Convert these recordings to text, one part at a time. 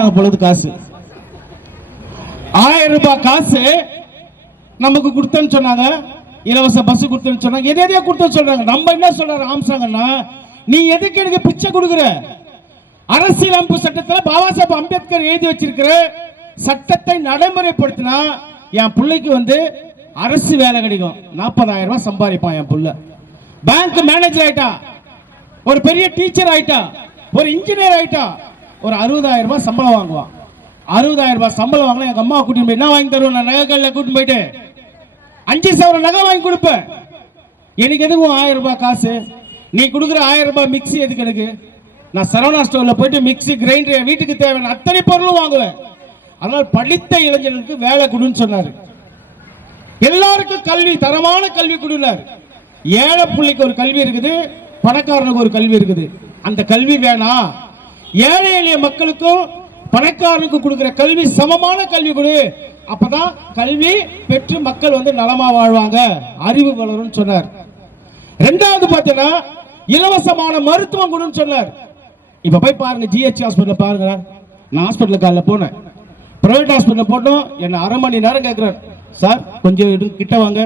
போட்டாங்க பொழுது காசு 1000 ரூபாய் காசு நமக்கு கொடுத்தேன்னு சொன்னாங்க. இலவச பஸ் கொடுத்தேன்னு சொன்னாங்க. எதையோ கொடுத்தேன்னு சொல்றாங்க. நம்ம என்ன சொல்றாரு ஆம்சாங்கன்னா, நீ எதுக்கு எனக்கு பிச்சை கொடுக்குற? அரசியலமைப்பு சட்டத்தில் பாபா சாஹேப் அம்பேத்கர் எழுதி வச்சிருக்கிற சட்டத்தை நடைமுறைப்படுத்தினா என் பிள்ளைக்கு அரசு வேலை கிடைக்கும். 40,000 ரூபாய் சம்பாதிப்பான் என் புள்ள. பேங்க் மேனேஜர் ஆயிட்டா, ஒரு பெரிய டீச்சர் ஆயிட்டா, ஒரு இன்ஜினியர் ஆயிட்டா, ஒரு 60,000 ரூபாய் சம்பளம் வாங்குவான். 60,000 ரூபாய் சம்பளம் வாங்கினா எங்க அம்மா கூட்டிட்டு போய் என்ன வாங்கி தருவேன்? நான் நகைக்கல்ல கூட்டிட்டு போயிட்டு 5 சவரன் நகை வாங்கி கொடுப்பேன். எனக்கு எதுவும் 1000 ரூபாய் காசு? நீ கொடுக்குற 1000 ரூபாய் மிக்சி எதுக்கு எனக்கு? நான் சரவணா ஸ்டோர்ல போயிட்டு மிக்சி, கிரைண்டர், வீட்டுக்கு தேவையான அத்தனை பொருளும் வாங்குவேன். அதனால் படித்த இளைஞர்களுக்கு வேலை கொடுன்னு சொன்னாரு. எல்லாருக்கும் கல்வி, தரமான கல்வி கொடுனார். ஏழை பிள்ளைக்கு ஒரு கல்வி இருக்குது, பணக்காரனுக்கு ஒரு கல்வி இருக்குது. அந்த கல்வி வேணாம், ஏழை எளிய மக்களுக்கும் பணக்காரனுக்கு கொடுக்கிற கல்வி சமமான கல்வி கொடு. அப்பதான் கல்வி பெற்று மக்கள் நலமா வாழ்வாங்க, அறிவு வளரும் சொன்னார். இரண்டாவது பார்த்தீங்கன்னா இலவசமான மருத்துவம் கொடுன்னு சொன்னார். இப்ப போய் பாருங்க, ஜிஹெச் ஹாஸ்பிட்டல் பாருங்க. நான் ஹாஸ்பிட்டல் காலைல போனேன், பிரைவேட் ஹாஸ்பிட்டல் போட்டோம். என்ன அரை மணி நேரம் கேட்கிறார். சார் கொஞ்சம் கிட்ட வாங்க,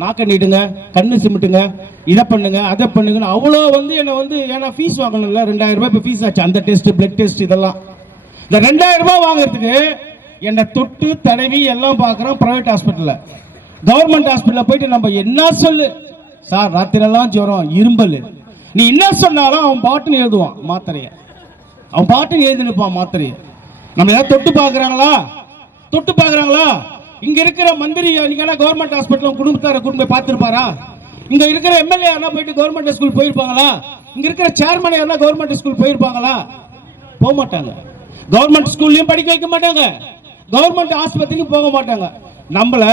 நாக்க நீட்டுங்க, கண்ணு சிமிட்டுங்க, இதை பண்ணுங்க, அதை பண்ணுங்க. அவ்வளோ என்ன ஏன்னா ஃபீஸ் வாங்கணும்ல, 2000 ரூபாய் இப்போ ஃபீஸ் ஆச்சு. அந்த டெஸ்ட், பிளட் டெஸ்ட், இதெல்லாம். இந்த 2000 ரூபாய் வாங்குறதுக்கு என்னை தொட்டு தடவி எல்லாம் பார்க்குறோம் பிரைவேட் ஹாஸ்பிட்டலில். கவர்மெண்ட் ஹாஸ்பிட்டலில் போயிட்டு நம்ம என்ன சொல்லு சார், ராத்திரெல்லாம் ஜுரம், இரும்பல், நீ என்ன சொன்னாலும் அவன் பாட்டுன்னு எழுதுவான் மாத்திரையை. அவன் பாட்டுன்னு எழுதி நிற்பான் மாத்திரையை. நம்ம ஏதாவது தொட்டு பார்க்குறாங்களா? தொட்டு பார்க்குறாங்களா? இங்க இருக்கிற மந்திரி நீங்க கவர்மெண்ட் ஹாஸ்பிட்டல் குடும்பத்தார கூட்டு போய் பார்த்துருப்பாரா? இங்க இருக்கிற எம்எல்ஏ யாரா போயிட்டு கவர்மெண்ட் ஸ்கூல் போயிருப்பாங்களா? இங்க இருக்கிற சேர்மன் யாரா கவர்மெண்ட் ஸ்கூல் போயிருப்பாங்களா? போக மாட்டாங்க. கவர்மெண்ட் ஸ்கூல்லையும் படிக்க வைக்க மாட்டாங்க, கவர்மெண்ட் ஆஸ்பத்திரிக்கும் போக மாட்டாங்க. நம்மள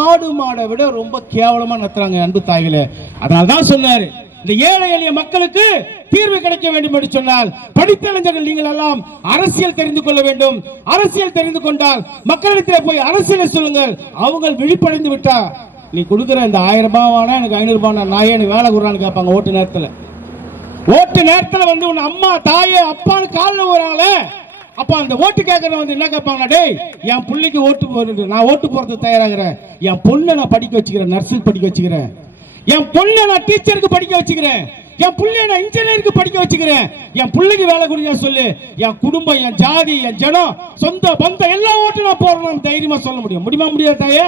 ஆடு மாடை விட ரொம்ப கேவலமா நடத்துறாங்க அன்பு தாய்களே. அதனால தான் சொன்னாரு, இந்த ஏழை எளிய மக்களுக்கு தீர்வு கிடைக்க வேண்டும் என்று சொன்னால் படித்த இளைஞர்கள் நீங்கள் எல்லாம் அரசியல் தெரிந்து கொள்ள வேண்டும். அரசியல் தெரிந்து கொண்டால் மக்களிடத்தில் போய் அரசியலை சொல்லுங்கள். அவங்க விழிப்படைந்து விட்டா நீ கொடுக்குற இந்த 1000 ரூபாய் எனக்கு 500 ரூபாய் நான் எனக்கு வேலை கொடுறான்னு கேட்பாங்க. ஓட்டு நேரத்தில் உன் அம்மா தாயே அப்பான்னு காலில் வராங்களே, அப்ப அந்த ஓட்டு கேட்கறவங்க என்ன கேட்பாங்க? டேய், என் பிள்ளைக்கு ஓட்டு போடுறது, நான் ஓட்டு போறதுக்கு தயாராகிறேன். என் பொண்ணை நான் படிக்க வச்சுக்கிறேன், நர்ஸுக்கு படிக்க வச்சுக்கிறேன். என் பொண்ணை நான் டீச்சருக்கு படிக்க வச்சுக்கிறேன். என் பிள்ளைய நான் இன்ஜினியருக்கு படிக்க வச்சுக்கிறேன். என் பிள்ளைக்கு வேலை கொடுக்க சொல்லு. என் குடும்பம், என் ஜாதி, என் ஜனம், சொந்த பந்தம் எல்லா ஓட்டு நான் போறேன் தைரியமா சொல்ல முடியும். முடியுமா? முடியாது தாயே?